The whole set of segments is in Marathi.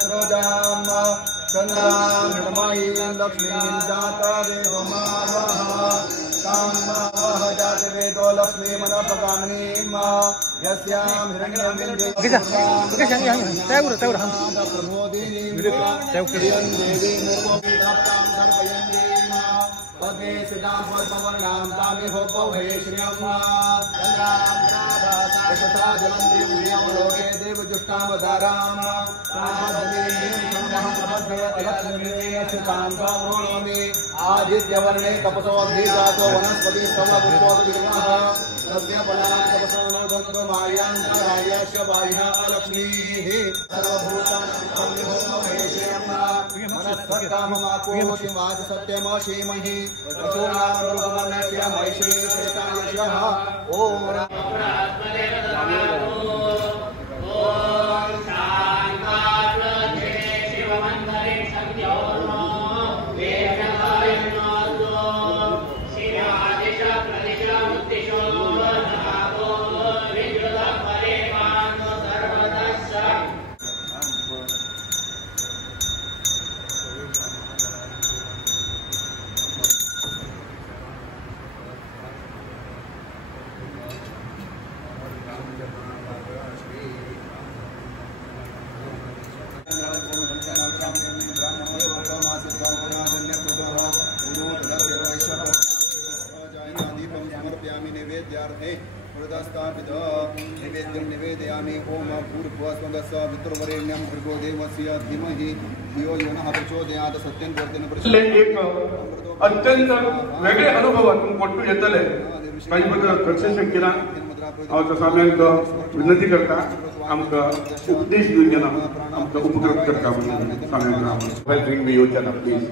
सरोजाम चंद्राम निर्मयी लक्ष्मी जाता देवमावः कामः जाते वेदो लक्ष्मी मनोपगामिनी यस्याम हिरण्यमिन्द्रे प्रमोदिनी देवी निर्मोहितां दर्पयन्ती पद्मे सिद्धां पद्मवर्णां तामे भोपो भयेश्रियं चंद्रां जलं देव्यं लोके देवजुष्टावतारां आदित्यवर्णे तपसोऽधिजातो वनस्पति समरूपोऽधिगमः तस्य फलानि तपसो नोदन्तो मार्यान्तरायस्य बाह्यः अलक्ष्मीः सर्वभूतानां मनस्सत्काममापोति वाच सत्यमशीमहि पशूनां रूपमन्यस्य मैश्री चैतन्यस्य ॐ निवेदयामि ओम भूर्भुवस्वः पितृवरेण्यं भर्गो देवस्य धीमहि धियो यो नः प्रचोदयात् सत्यं वर्तेन एक अत्यंत वेगळे अनुभवातून कोट्टू येतले काही बद्दल प्रशंसा केला हांव स्वाम्यांक विनंती करता आमकां उपदेश दिवचे ना आमकां उपकृत करता स्वाम्यांक हेल्पिंग मी योजना प्लीज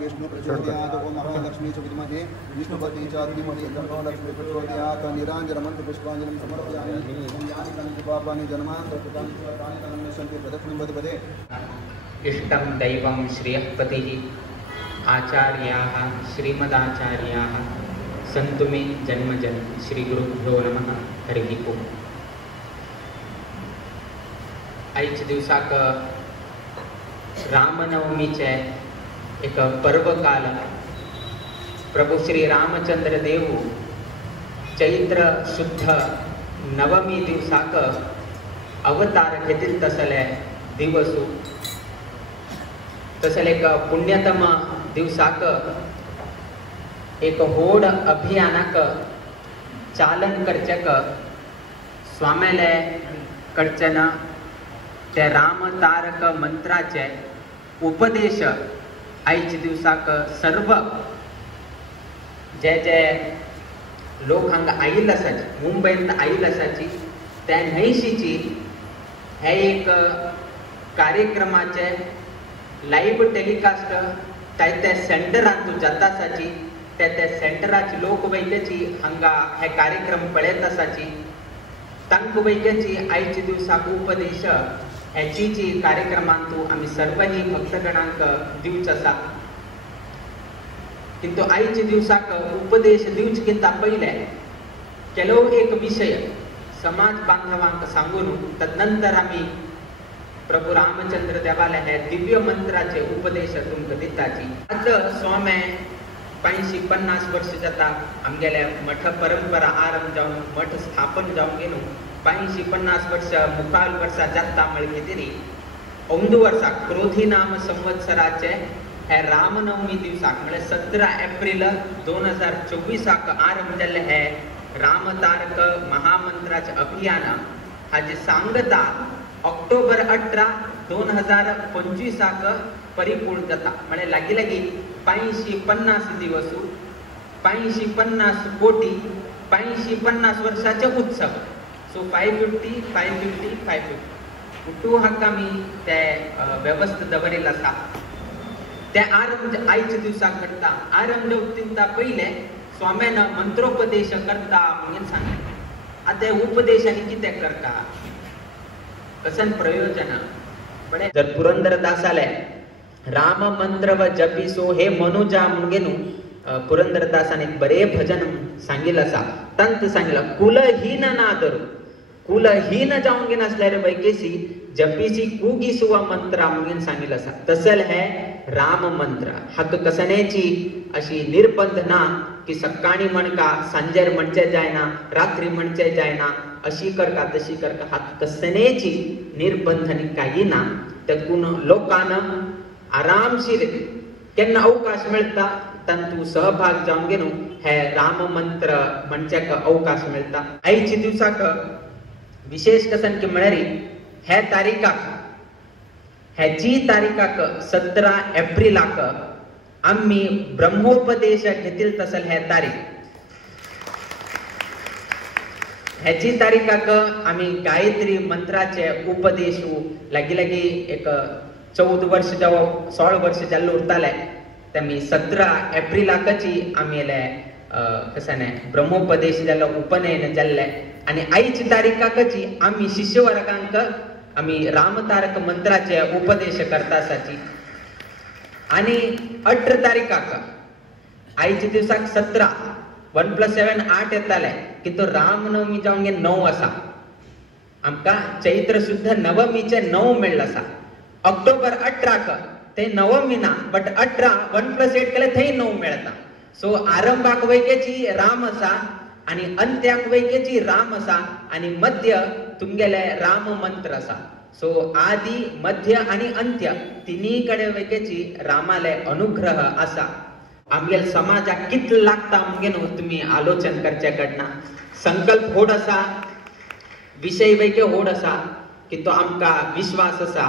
विष्णु प्रचोदयात् ओम महालक्ष्मी च विद्महे विष्णुपति च धीमहि तन्नो लक्ष्मी प्रचोदयात् निराञ्जनमन्त्र पुष्पाञ्जलिं समर्पयामि यानि कानि पापानि जन्मान्तरकृतानि तानि तानि सन्ति प्रदक्षिणं पदे इष्टं दैवं श्रियःपतिः आचार्याः श्रीमदाचार्याः सन्तु मे जन्मजन् श्रीगुरुभ्यो नमः हरिः ओम। आयच्या दिवसाक रामनवमीचे एक पर्वकाल प्रभु श्री रामचंद्र देव चैत्र शुद्ध नवमी दिवसाक अवतार घेतील तसले दिवसू तसले एक पुण्यतम दिवसाक एक होड अभियानाक चालन करचेक स्वामेले कडचन ते राम तारक मंत्राचे उपदेश आयच्या दिवसाक सर्व जे जे लोक हांगा आयिल्ले आसात मुंबईत आयिल्ले आसाची त्या न्हयशीची हे एक कार्यक्रमाचे लाईव्ह टेलिकास्ट त्या सेंटरांत जाता आसाची त्या सेंटराची लोक वैद्याची हांगा हे कार्यक्रम पळयत आसाची तांकां वैद्याची आयच्या दिवसाक उपदेश हेची जी कार्यक्रमांतू आमी सर्वही भक्तगणांक दिवच आसा किंतु आयच्या दिवसाक उपदेश दिवचेकिंता पयले केलो एक विषय समाज बांधवांक सांगून तदनंतर आमी प्रभु रामचंद्र देवाले हे दिव्य मंत्राचे उपदेश तुमकां दिताची। आज स्वामे 550 वर्ष जाता आमगेले मठ परंपरा आरंभ जावन मठ स्थापन जावन गेलो 550 वर्ष मुखाल वर्षा जाता म्हळ्यार तरी 11 वर्सां क्रोधी नाम संवत्सराचे हे रामनवमी दिवसाक म्हळ्यार 17 एप्रिल 2024 आरंभ जाल्ले हे रामतारक महामंत्राचे अभियान हाजी सांगता ऑक्टोबर 18, 2025 परिपूर्ण जाता म्हळ्यार लागीं लागीं 550 दिवस 550 कोटी 550 वर्षाचे उत्सव सो 550 टू हाका आमी ते वेवस्था दवरिल्लो आसा त्या आईच्या दिवसा करता आरंभ जावतींता पहिले स्वाम्यानं मंत्रोपदेश करता म्हणून सांगितलं. आता उपदेशाने किती करता कसन प्रयोजन पण जर पुरंदरदासाले राम मंत्र व जपिसो हे मनुजा म्हणून पुरंदरदासाने बरे भजन सांगितलं असा. तंत सांगितलं कुलहीन नादरू कुलहीन जाऊन घेन असल्यारे बैकेसी जपीसी कुगिसुवा मंत्र म्हणून सांगितलं असा. तसल है राम मंत्र हक कसनेची अशी निर्बंध ना की सकाळी म्हणका सांजेर म्हणचे जायना रात्री म्हणचे जायना अशी करका तशी करका हक कसनेची निर्बंधनी काही ना. त्यातून लोकांना आरामशीर केन्ना अवकाश मिळता तंतू सहभाग जाऊन घेणू हे राम मंत्र म्हणच्याक अवकाश मिळता. आईची दिवसाक विशेष कसन की म्हणारी हे तारीखाक ह्याची तारीखाक 17 एप्रिलाक आम्ही ब्रह्मोपदेश घेतील तसल हे तारीख ह्याची तारीखाक आम्ही गायत्री मंत्राचे उपदेशू लागी लागी एक 14 वर्ष जावं 16 वर्ष जाल्लो उरताले त्यामी 17 एप्रिलाकची आम्ही कसाने ब्रह्मोपदेश जाल्लो उपनयन जाल्ले आणि आईची तारीखाकची आम्ही शिष्यवर्गांक आम्ही रामतारक मंत्राचे उपदेश करतासाची. आणि 18 तारीखाक आईच्या दिवसाक 17 1+7 8 येताले की तो रामनवमी जाऊन गे 9 असा. आमका चैत्र शुद्ध नवमीचे 9 मिळला असा. ऑक्टोबर 18 ते नवमी ना बट 18 1+8 केले थंय 9 मिळता. सो आरंभाक वैकेची राम असा आणि अंत्याक वैकेची राम असा आणि मध्य तुमगेले राम मंत्र असा. सो आदि मध्य आणि अंत्य तिन्ही कडे वैकेची रामाले अनुग्रह असा. आमगेल समाजाक कित लागता म्हणून तुम्ही आलोचन करच्याकडना संकल्प होड असा विषय वैके होड असा की तो आमका विश्वास असा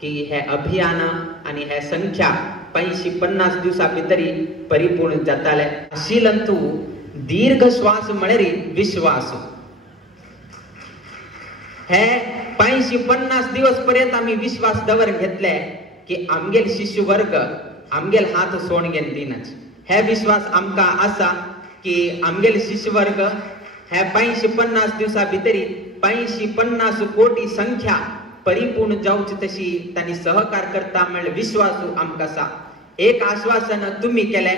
की हे अभियान आणि हे संख्या 50 दिवसा भितरी परिपूर्ण जाताले. अशीलंतू दीर्घ श्वास म्हणरी विश्वास हे 50 दिवस पर्यंत आम्ही विश्वास दवर घेतले की आमगेल शिष्य वर्ग आमगेल हात सोडगेन दिनच. हे विश्वास आमका असा की आमगेल शिष्य वर्ग हे 50 दिवसा भितरी 50 कोटी संख्या परिपूर्ण जाऊची तशी त्यांनी सहकार करता म्हणजे विश्वासू आमका असा. एक आश्वासन तुम्ही केले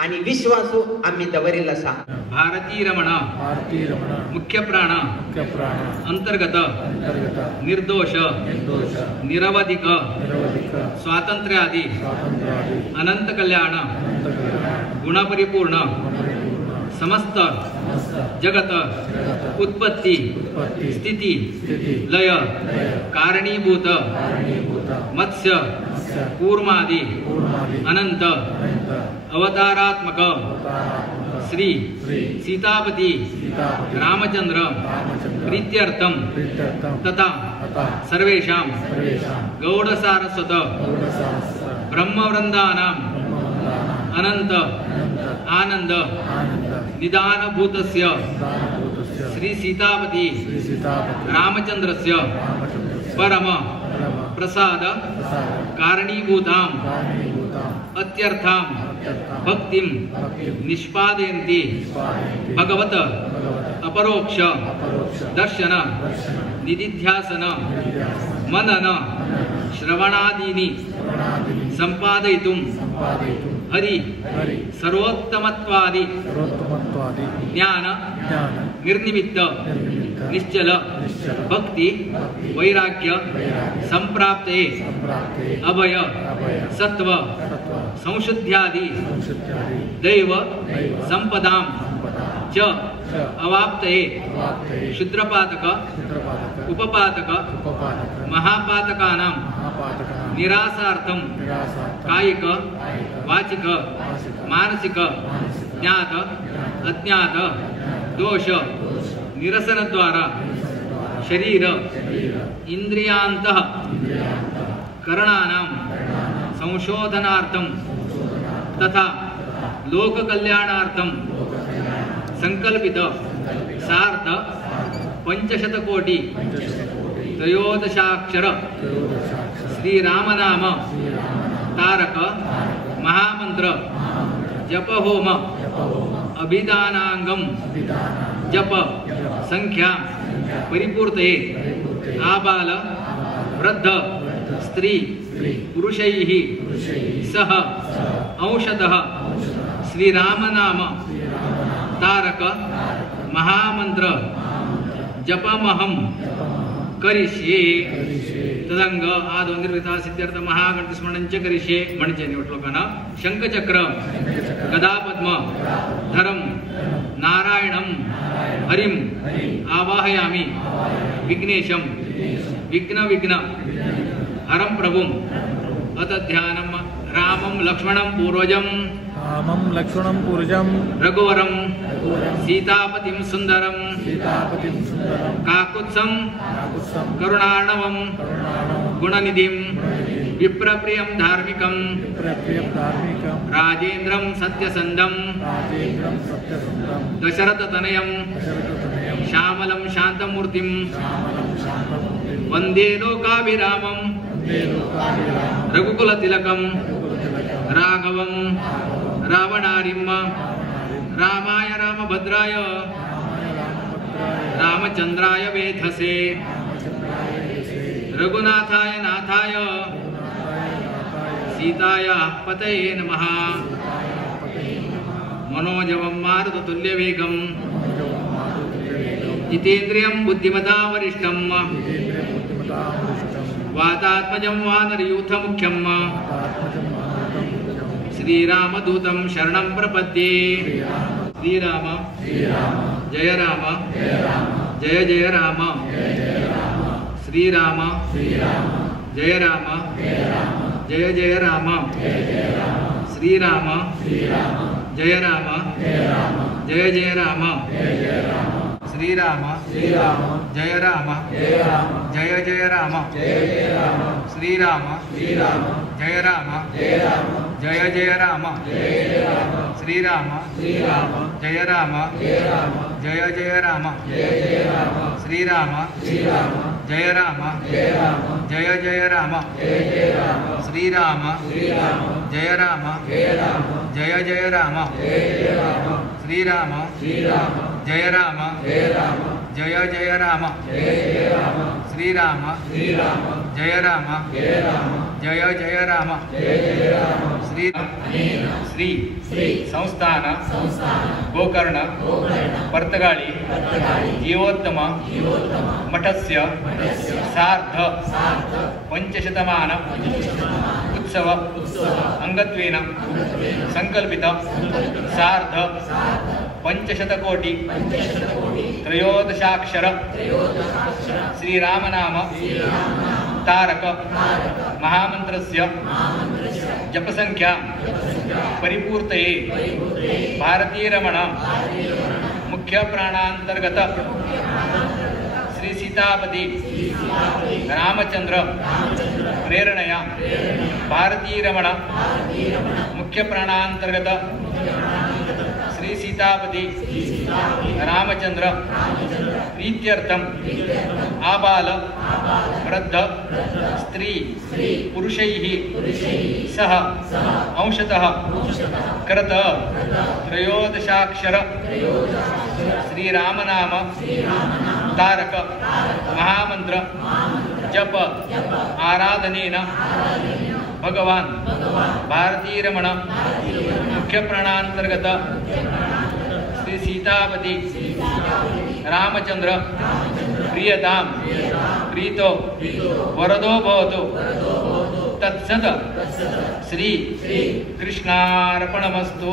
आणि विश्वासू आम्ही दवरील असा. भारती रमण मुख्य प्राण अंतर्गत निर्दोष निरवधिक स्वातंत्र्यादि अनंत कल्याण गुणपरिपूर्ण समस्त जगत उत्पत्ति स्थिति लय कारणीभूत मत्स्य कूर्मादि अनंत अवतारात्मक श्री सीतापति रामचंद्र प्रीत्यर्थम तथा सर्वेषां गौड़ सारस्वत ब्रह्मवृंदानां अनंत आनंद निदानभूतस्य श्री सीतापति रामचंद्रस्य परम प्रसाद कारणीभूतां अत्यर्थां भक्तिं निष्पादयन्ति भगवत अपरोक्ष दर्शन निदिध्यासन मनन श्रवणादीनि संपादयितुं हरि सर्वोत्तमत्वादि ज्ञान निर्निमित्त निश्चल भक्ति वैराग्य संप्राप्ते अभय सत्व संशुद्ध्यादि दैव संपदां च अवाप्तये शुद्रपातक उपपातक महापातकानां निरासार्थं कायिक वाचिक मानसिक ज्ञात अज्ञात दोष निरसन द्वारा शरीर इंद्रियांतः करणानां संशोधनार्थं तथा लोक कल्याणार्थं संकल्पित सार्थ 500 कोटी त्रयोदशाक्षर श्री राम नाम तारक महामंत्र जप होम अभिदानांगम जप संख्या परिपूर्तये आबाल वृद्ध स्त्री पुरुषैः सह अंशतः श्रीरामनाम तारक महामंत्र जपमहं करिष्ये तदंग आदोंगिर्विता सिद्ध्यर्थ महागणपती स्मरणंच करिष्ये म्हणजे निवडलोकांना शंखचक्र गदापद्म धरम नारायणं हरिं आवाहयामि विघ्नेशं विघ्न हरं प्रभुं अत ध्यानं रामं लक्ष्मणं पूर्वजं रघुवरं सीतापतिं सुंदरं काकुत्सं करुणार्णवं गुणनिधिं विप्रप्रियं धार्मिकं राजेन्द्रं सत्यसंधं दशरथतनयं श्यामलं शान्तमूर्तिं वन्दे लोकाभिरामं रघुकुलतिलकं राघवं रावणारिं रामाय रामभद्राय रामचंद्राय वेधसे रघुनाथाय नाथाय सीताय पतये नमः मनोजवं मारुततुल्यवेगं जितेन्द्रियं बुद्धिमतां वरिष्ठं वातात्मजं वानरयूथमुख्यं श्रीरामदूतं शरणं प्रपद्ये श्रीराम जय राम जय जय राम श्रीराम जय राम जय जय राम श्रीराम जय राम जय जय राम श्रीराम जय राम जय जय राम श्रीराम जय राम जय जय राम श्रीराम जय राम जय जय राम श्रीराम जय राम जय जय राम श्रीराम जय राम जय जय राम श्रीराम जय राम जय जय राम श्रीराम जय राम जय जय राम श्री संस्थान गोकर्ण पर्तगाळी जीवोत्तम मठस्य सार्ध पंचशतमान उत्सव अंगत्वेन संकल्पित सार्ध पंचशतकोटि त्रयोदशाक्षर श्रीरामनाम तारक महामंत्रस्य जपसंख्या परिपूर्तये भारतीय रमण मुख्य प्राणांतर्गत श्री सीतापति रामचंद्र प्रेरणया भारतीय रमण मुख्य प्राणांतर्गत श्री सीतापति रामचंद्र प्रीत्यर्थम आबाल वृद्ध स्त्री पुरुषैः सह अंशतः कृत त्रयोदशाक्षर श्रीरामनाम तारक महामंत्र जप आराधनेन भगवान भारतीय रमण मुख्य प्राणांतर्गत श्री सीतापति रामचंद्र प्रियताम प्रीतो वरदो भवतु तत्सत श्री कृष्णार्पणमस्तु।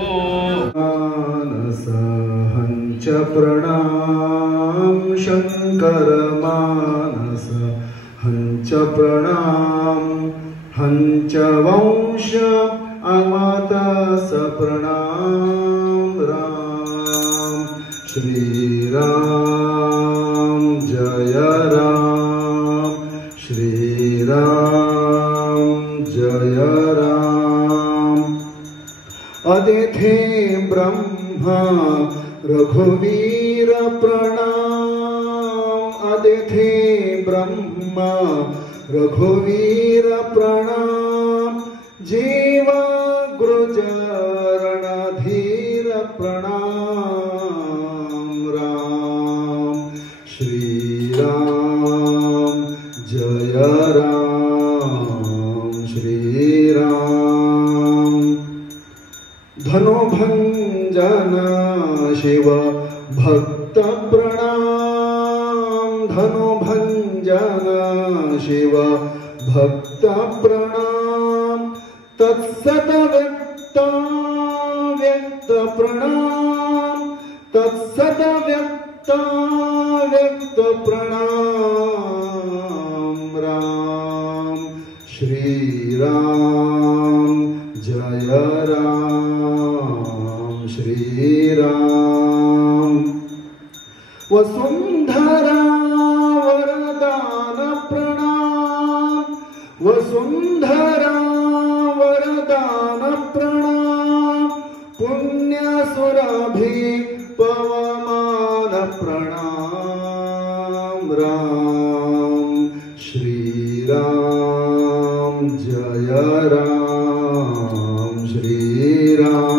हंच प्रणाम शंकर मानस हंच प्रणाम हंच वंश अमातास प्रणाम राम श्री राम जय राम श्री राम जय राम अदिथे ब्रह्मा रघुवीर प्रणाम अदिथे ब्रह्मा रघुवीर प्रणाम जीवाग्रचरणधीर प्रणाम राम श्री राम जय राम श्री राम धनुभंजन शिव भक्त प्रणाम धनुभंजन शिव भक्त प्रणाम तत्सत व्यक्त प्रणाम तत्सत व्यक्त प्रणाम राम श्री राम जय राम श्री राम वसुंधरा वरदान प्रणाम वसुंधरा वरदान प्रणाम पुण्यसुरभि पवमान प्रणाम राम श्री राम जय राम श्री राम